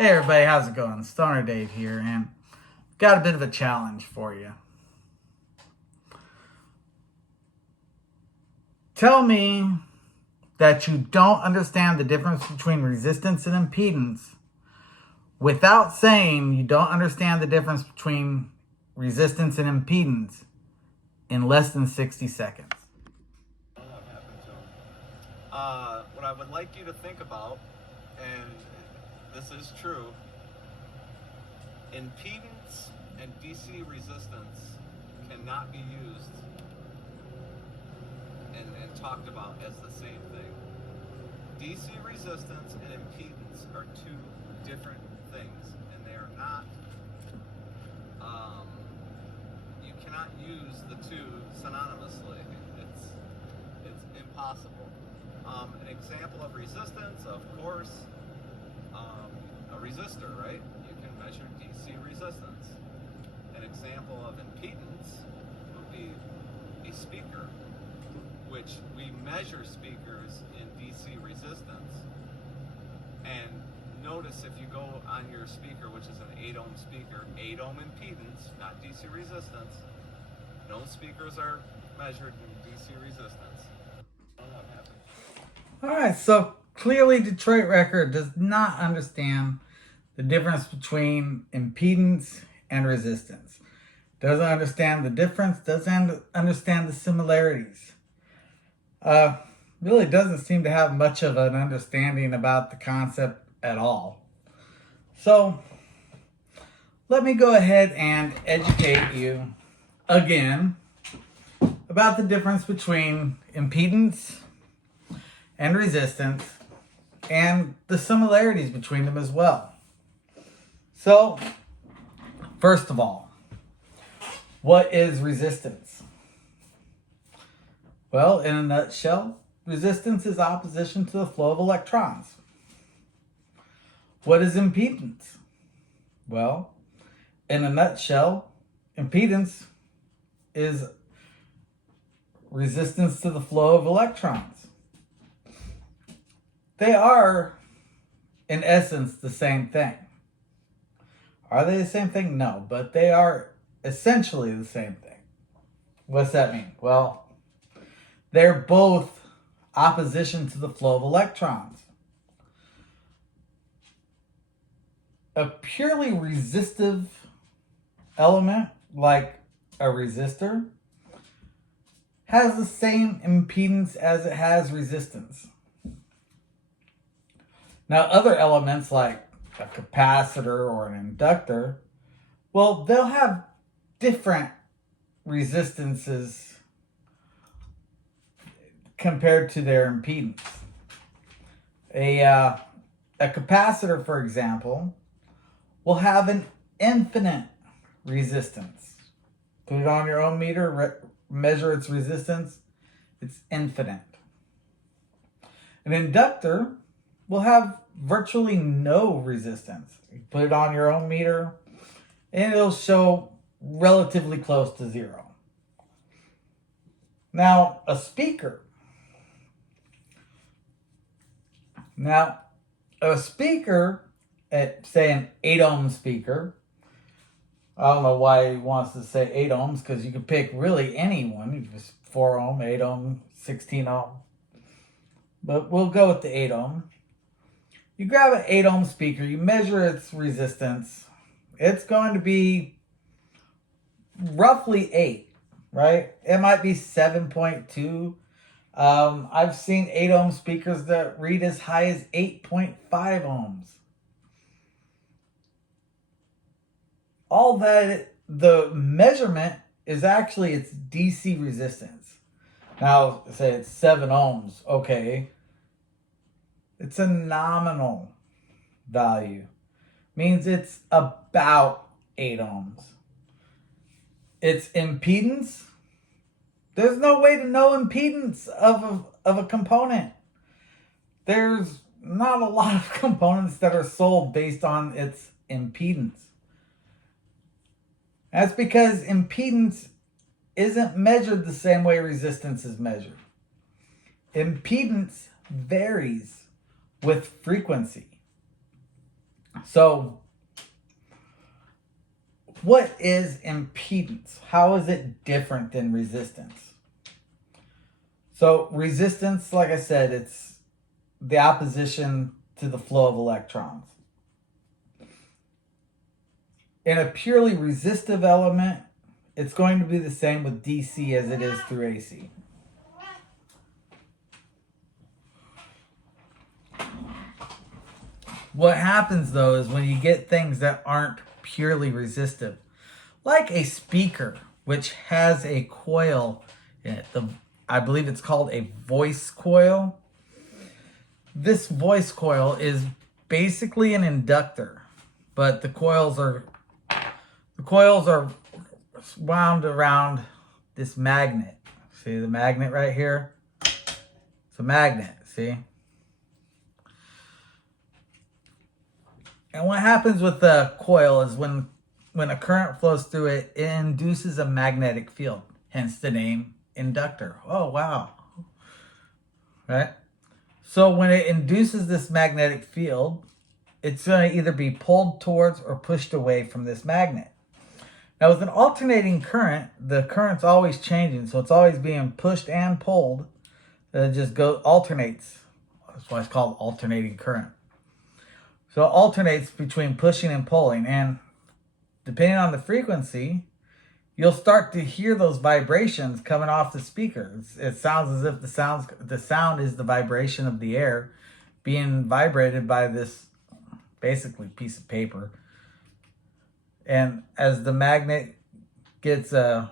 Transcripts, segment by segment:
Hey everybody, how's it going? Stoner Dave here, and got a bit of a challenge for you. Tell me that you don't understand the difference between resistance and impedance without saying you don't understand the difference between resistance and impedance in less than 60 seconds. What I would like you to think about, and this is true, impedance and DC resistance cannot be used and talked about as the same thing. DC resistance and impedance are two different things, and they are not, you cannot use the two synonymously. It's impossible. An example of resistance, of course, a resistor, right? You can measure DC resistance. An example of impedance would be a speaker, which we measure speakers in DC resistance. And notice if you go on your speaker, which is an 8 ohm speaker, 8 ohm impedance, not DC resistance. No speakers are measured in DC resistance. Alright, so clearly Detroit Record does not understand the difference between impedance and resistance. Doesn't understand the difference, doesn't understand the similarities. Really doesn't seem to have much of an understanding about the concept at all. So, let me go ahead and educate you again about the difference between impedance and resistance and the similarities between them as well. So, first of all, what is resistance? Well, in a nutshell, resistance is opposition to the flow of electrons. What is impedance? Well, in a nutshell, impedance is resistance to the flow of electrons. They are, in essence, the same thing. Are they the same thing? No, but they are essentially the same thing. What's that mean? Well, they're both opposition to the flow of electrons. A purely resistive element, like a resistor, has the same impedance as it has resistance. Now, other elements like a capacitor or an inductor, well, they'll have different resistances compared to their impedance. A capacitor, for example, will have an infinite resistance. Put it on your own meter, measure its resistance, it's infinite. An inductor will have virtually no resistance. You put it on your own meter, and it'll show relatively close to zero. Now, a speaker. Say an 8 ohm speaker. I don't know why he wants to say 8 ohms, because you can pick really any one. Just 4 ohm, 8 ohm, 16 ohm. But we'll go with the 8 ohm. You grab an 8 ohm speaker, you measure its resistance. It's going to be roughly 8, right? It might be 7.2. I've seen 8 ohm speakers that read as high as 8.5 ohms. All that, the measurement is actually its DC resistance. Now, say it's 7 ohms, okay. It's a nominal value. Means it's about 8 ohms. Its impedance, there's no way to know impedance of a component. There's not a lot of components that are sold based on its impedance. That's because impedance isn't measured the same way resistance is measured. Impedance varies with frequency. So what is impedance? How is it different than resistance? So resistance, like I said, it's the opposition to the flow of electrons. In a purely resistive element, it's going to be the same with DC as it is through AC. What happens though is when you get things that aren't purely resistive, like a speaker, which has a coil in it. I believe it's called a voice coil. This voice coil is basically an inductor, but the coils are wound around this magnet. See the magnet right here? It's a magnet, see? And what happens with the coil is when a current flows through it, it induces a magnetic field, hence the name inductor. Oh, wow. Right? So when it induces this magnetic field, it's going to either be pulled towards or pushed away from this magnet. Now with an alternating current, the current's always changing, so it's always being pushed and pulled. It just alternates. That's why it's called alternating current. So it alternates between pushing and pulling, and depending on the frequency, you'll start to hear those vibrations coming off the speakers. It sounds as if the sound is the vibration of the air being vibrated by this basically piece of paper. And as the magnet the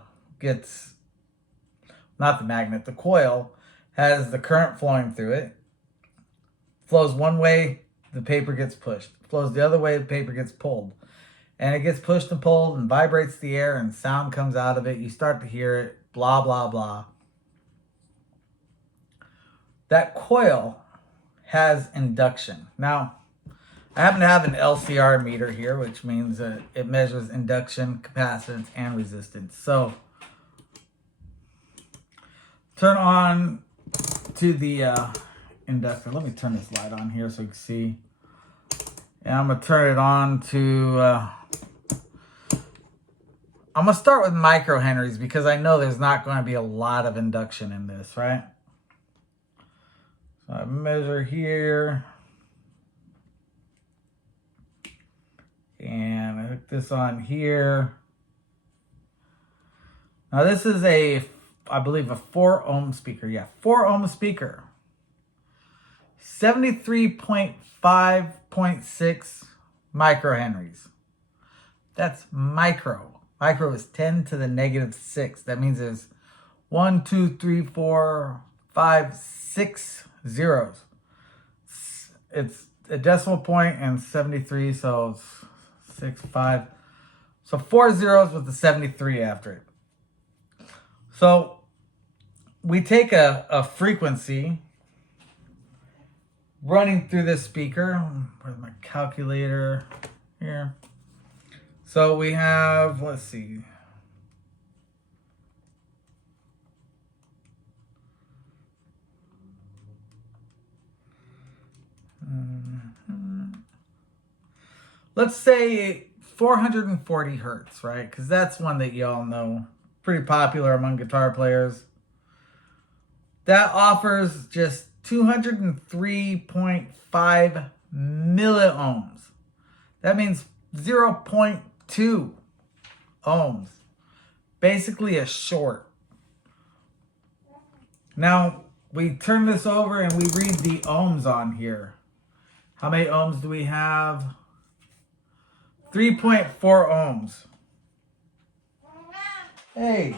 coil has the current flowing through it, flows one way, the paper gets pushed. Flows the other way, the paper gets pulled. And it gets pushed and pulled and vibrates the air and sound comes out of it. You start to hear it, blah, blah, blah. That coil has induction. Now, I happen to have an LCR meter here, which means that it measures induction, capacitance, and resistance. So, turn on to the inductor. Let me turn this light on here so you can see. And I'm going to turn it on to... I'm going to start with microhenries because I know there's not going to be a lot of induction in this, right? So I measure here. And I hook this on here. Now this is I believe a 4 ohm speaker. Yeah, 4 ohm speaker. 73.5.6 microhenries. That's micro. Micro is 10 to the negative 6. That means there's 1, 2, 3, 4, 5, 6 zeros. It's a decimal point and 73, so it's 6, 5. So 4 zeros with the 73 after it. So we take a frequency running through this speaker. Where's my calculator? Here. So we have, let's see. Let's say 440 hertz, right? Because that's one that y'all know. Pretty popular among guitar players. That offers just 203.5 milliohms. That means 0.2 ohms. Basically a short. Now, we turn this over and we read the ohms on here. How many ohms do we have? 3.4 ohms. Hey.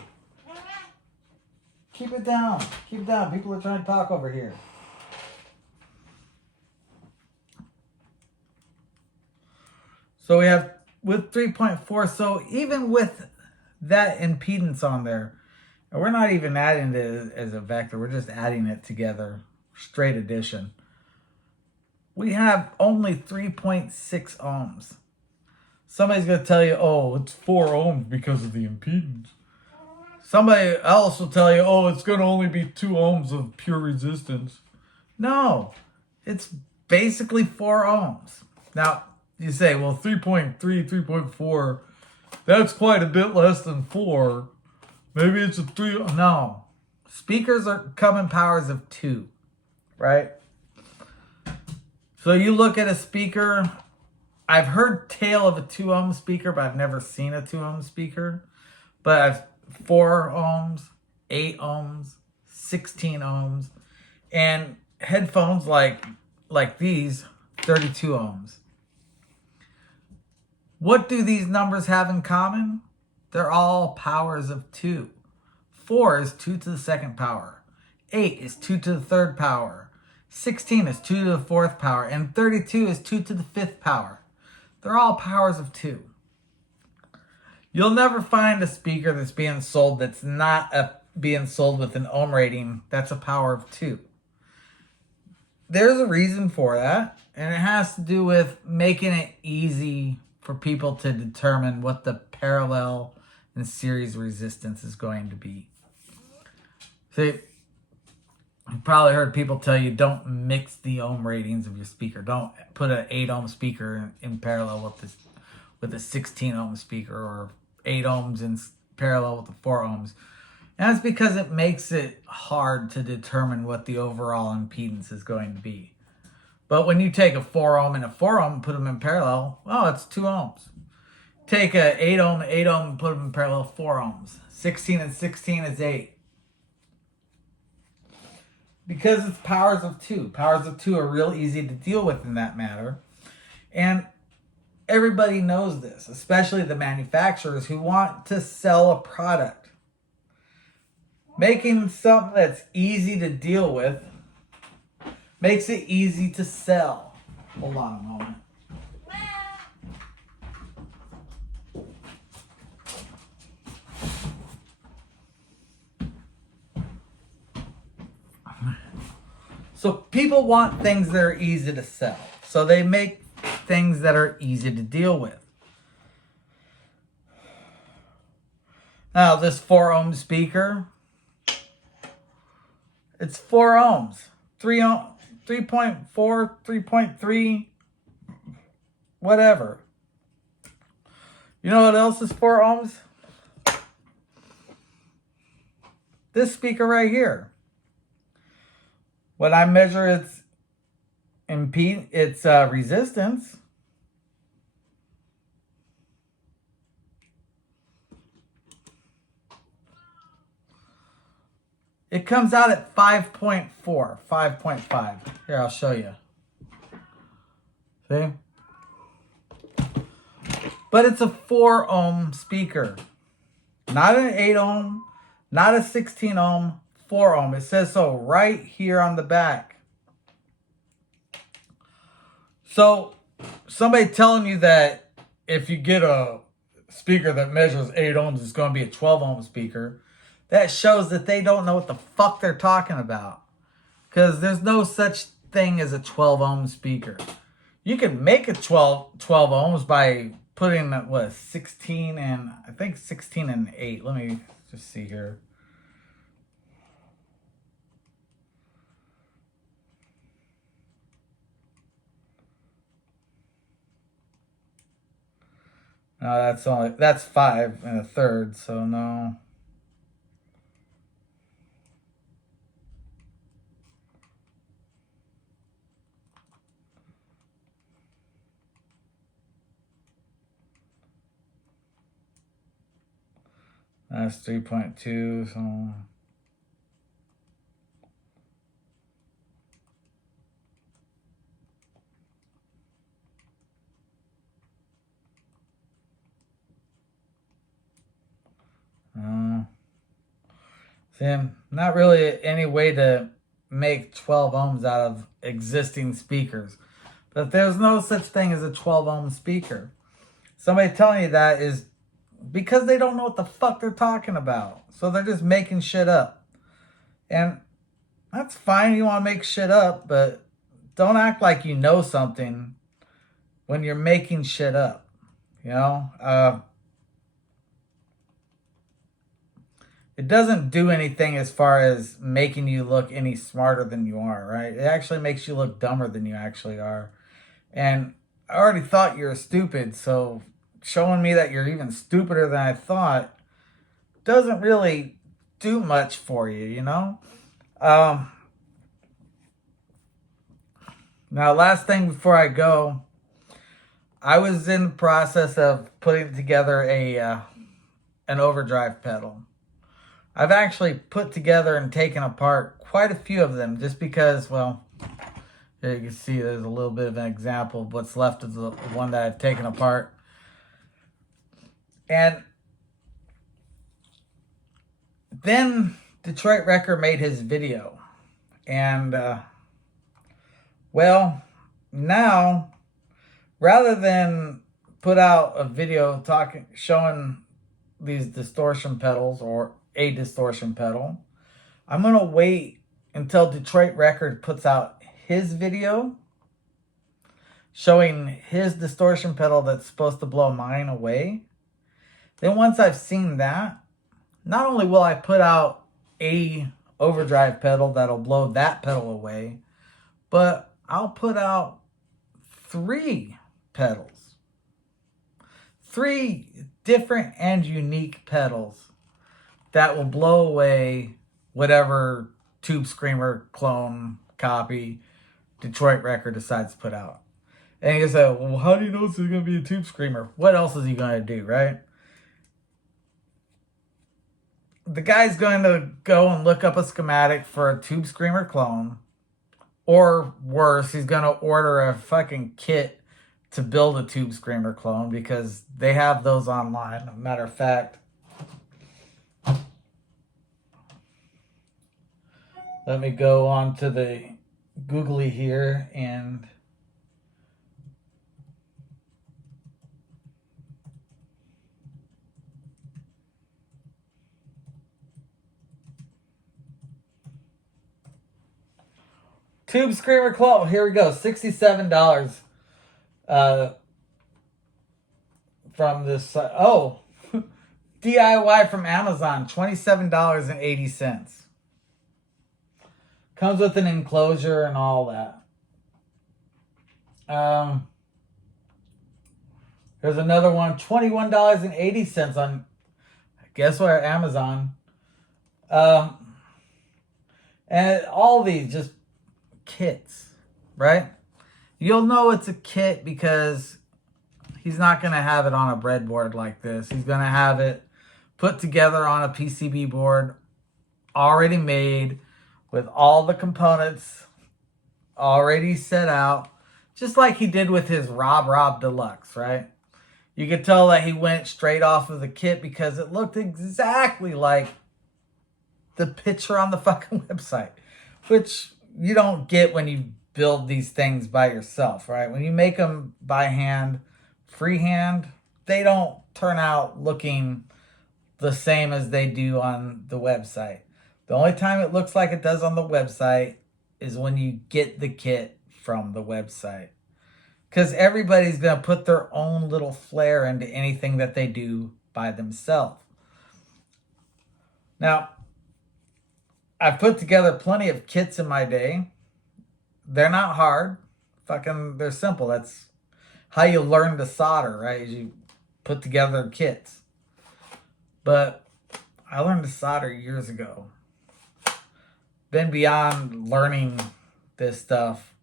Keep it down. Keep it down. People are trying to talk over here. So we have with 3.4. So even with that impedance on there, and we're not even adding it as a vector. We're just adding it together. Straight addition. We have only 3.6 ohms. Somebody's going to tell you, oh, it's 4 ohms because of the impedance. Somebody else will tell you, oh, it's going to only be 2 ohms of pure resistance. No, it's basically 4 ohms. Now, you say, well, 3.3, 3.4, that's quite a bit less than 4. Maybe it's a 3. No. Speakers come in powers of 2, right? So you look at a speaker. I've heard tale of a 2 ohm speaker, but I've never seen a 2 ohm speaker. But I've 4 ohms, 8 ohms, 16 ohms, and headphones like these, 32 ohms. What do these numbers have in common? They're all powers of 2. 4 is 2 to the second power. 8 is 2 to the third power. 16 is 2 to the fourth power. And 32 is 2 to the fifth power. They're all powers of 2. You'll never find a speaker that's being sold that's not being sold with an ohm rating that's a power of 2. There's a reason for that, and it has to do with making it easy for people to determine what the parallel and series resistance is going to be. See, you probably heard people tell you don't mix the ohm ratings of your speaker. Don't put an 8 ohm speaker in parallel with a 16 ohm speaker, or 8 ohms in parallel with the 4 ohms. And that's because it makes it hard to determine what the overall impedance is going to be. But when you take a 4 ohm and a 4 ohm and put them in parallel, well, it's 2 ohms. Take a 8 ohm and 8 ohm and put them in parallel, 4 ohms. 16 and 16 is 8. Because it's powers of 2. Powers of 2 are real easy to deal with in that matter. And everybody knows this, especially the manufacturers who want to sell a product. Making something that's easy to deal with makes it easy to sell. Hold on a moment. So people want things that are easy to sell. So they make things that are easy to deal with. Now, this 4 ohm speaker, it's 4 ohms. 3.4, 3.3, whatever. You know what else is 4 ohms? This speaker right here. When I measure its resistance, it comes out at 5.4, 5.5. Here, I'll show you. See? But it's a 4 ohm speaker. Not an 8 ohm, not a 16 ohm, 4 ohm. It says so right here on the back. So, somebody telling you that if you get a speaker that measures 8 ohms, it's going to be a 12 ohm speaker, that shows that they don't know what the fuck they're talking about. Because there's no such thing as a 12 ohm speaker. You can make a 12 ohms by putting, 16 and, I think 16 and 8. Let me just see here. No, that's 5 and a third, so no. That's 3.2, so. See, not really any way to make 12 ohms out of existing speakers. But there's no such thing as a 12 ohm speaker. Somebody telling you that is because they don't know what the fuck they're talking about. So they're just making shit up. And that's fine, you want to make shit up, but don't act like you know something when you're making shit up. You know? It doesn't do anything as far as making you look any smarter than you are, right? It actually makes you look dumber than you actually are. And I already thought you were stupid, so showing me that you're even stupider than I thought doesn't really do much for you, you know? Um, Now, last thing before I go, I was in the process of putting together an overdrive pedal. I've actually put together and taken apart quite a few of them just because, well, here you can see there's a little bit of an example of what's left of the one that I've taken apart. And then Detroit Wrecker made his video. And, well, now, rather than put out a video showing these distortion pedals or a distortion pedal, I'm going to wait until Detroit Record puts out his video showing his distortion pedal that's supposed to blow mine away. Then once I've seen that, not only will I put out a overdrive pedal that'll blow that pedal away, but I'll put out 3 pedals. 3 different and unique pedals that will blow away whatever Tube Screamer clone copy Detroit Record decides to put out. And you say, well, how do you know this is going to be a Tube Screamer? What else is he going to do, right? The guy's going to go and look up a schematic for a Tube Screamer clone. Or worse, he's going to order a fucking kit to build a Tube Screamer clone because they have those online. Matter of fact, let me go on to the Googly here and Tube Screamer clone. Here we go. $67 from this. DIY from Amazon. $27.80. Comes with an enclosure and all that. There's another one. $21.80 on, guess where? Amazon. And all these just kits, right? You'll know it's a kit because he's not going to have it on a breadboard like this. He's going to have it put together on a PCB board already made with all the components already set out, just like he did with his Rob Deluxe, right? You could tell that he went straight off of the kit because it looked exactly like the picture on the fucking website, which you don't get when you build these things by yourself, right? When you make them by hand, freehand, they don't turn out looking the same as they do on the website. The only time it looks like it does on the website is when you get the kit from the website. Because everybody's going to put their own little flair into anything that they do by themselves. Now, I've put together plenty of kits in my day. They're not hard. They're simple. That's how you learn to solder, right? You put together kits. But I learned to solder years ago. Been beyond learning this stuff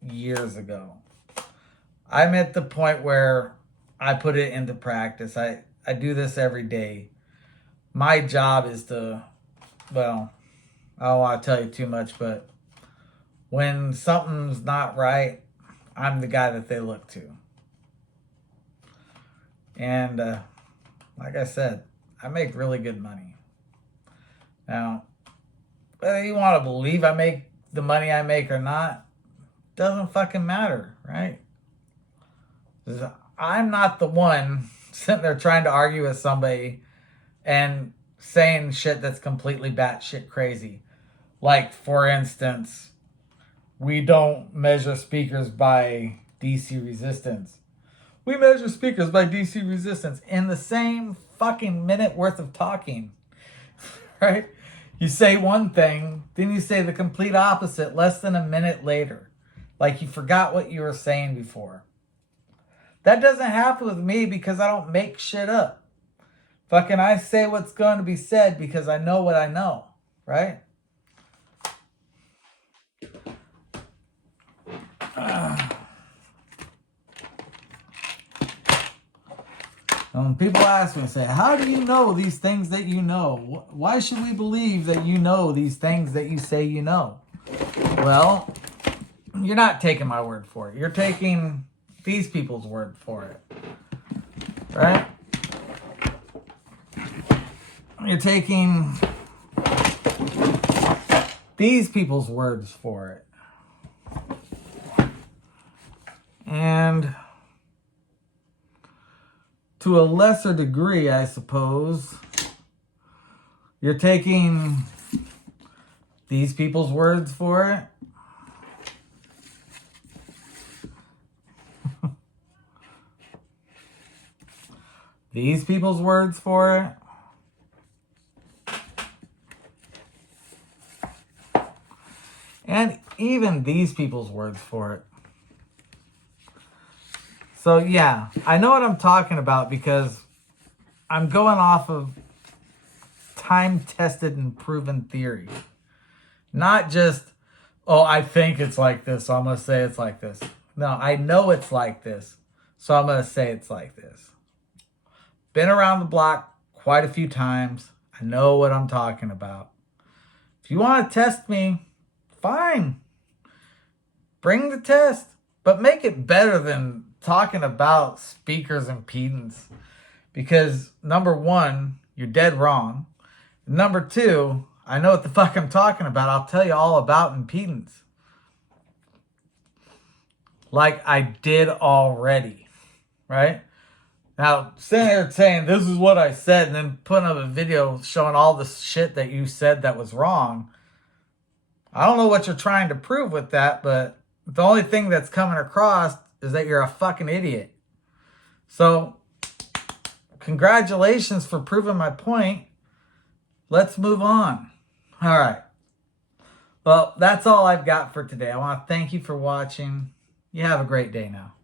years ago. I'm at the point where I put it into practice. I do this every day. My job is to, well, I don't want to tell you too much, but when something's not right, I'm the guy that they look to. And like I said, I make really good money. Now, whether you want to believe I make the money I make or not, doesn't fucking matter, right? 'Cause I'm not the one sitting there trying to argue with somebody and saying shit that's completely batshit crazy. Like, for instance, we don't measure speakers by DC resistance. We measure speakers by DC resistance in the same fucking minute worth of talking, right? You say one thing, then you say the complete opposite less than a minute later. Like you forgot what you were saying before. That doesn't happen with me because I don't make shit up. Fucking I say what's going to be said because I know what I know, right? When people ask me, say, how do you know these things that you know? Why should we believe that you know these things that you say you know? Well, you're not taking my word for it. You're taking these people's word for it. Right? You're taking these people's words for it. And to a lesser degree, I suppose, you're taking these people's words for it. These people's words for it. And even these people's words for it. So yeah, I know what I'm talking about because I'm going off of time-tested and proven theory. Not just, oh, I think it's like this, so I'm going to say it's like this. No, I know it's like this, so I'm going to say it's like this. Been around the block quite a few times. I know what I'm talking about. If you want to test me, fine. Bring the test, but make it better than talking about speakers impedance. Because number one, you're dead wrong. Number two, I know what the fuck I'm talking about. I'll tell you all about impedance. Like I did already, right? Now, sitting there saying, this is what I said, and then putting up a video showing all the shit that you said that was wrong. I don't know what you're trying to prove with that, but the only thing that's coming across is that you're a fucking idiot. So, congratulations for proving my point. Let's move on. All right. Well, that's all I've got for today. I want to thank you for watching. You have a great day now.